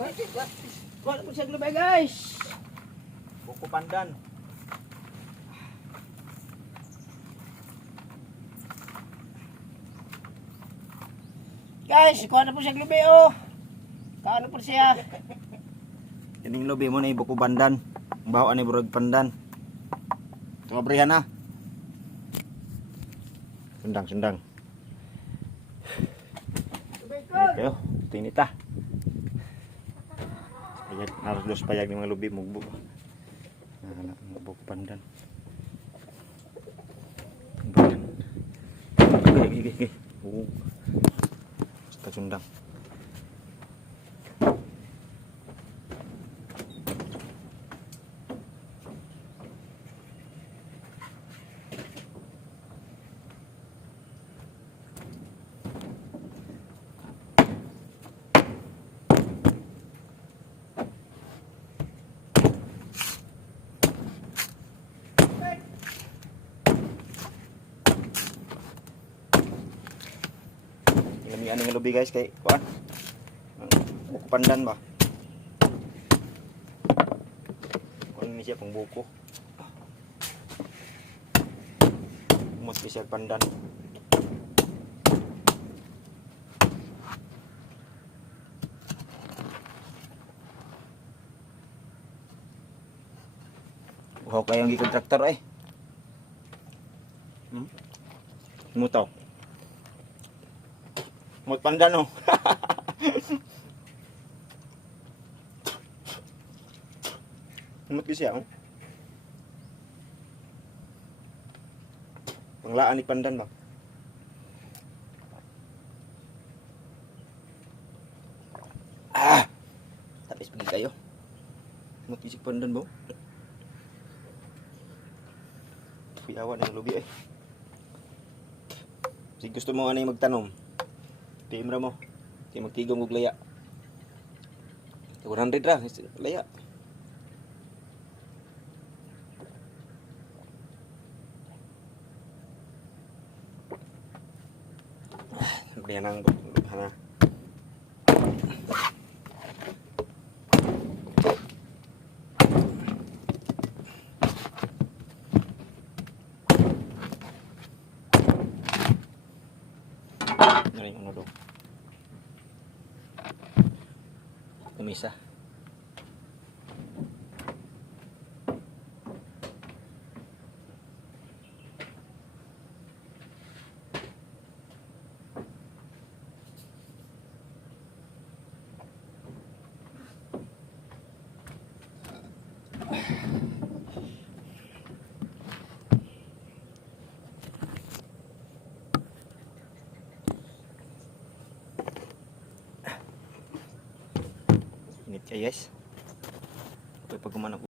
Kuha na po siya glubay guys. Buko pandan. Guys, kuha na po siya glubay oh. Kaano po siya. Kining lobi mo na buko pandan. Bawa ni burag pandan. Tumabrihan na. Sundang. Kayo, tinita. Payag, naros dos payag ni mga lubi mugbo. Nah, buko pandan. Gigi. Basta sundang. Ano nga lubi guys kay kuan buko pandan ba kuan ni siya pang buko mo special pandan uhaw kayong gi-contractor eh mutaw Mut pandan oh. Mut ki siya oh. Panglaan ni pandan ba? Tapos pergi kayo. Mut ki si pandan ba? Piyawan ng lubi eh. Si gusto mo ano yung magtanom? PM ra mo. Kaya magtigom og laya. 100 ra laya. Sabihan ang hana. Ngayon ano daw? Umisa. Init siya guys. Pag gumanap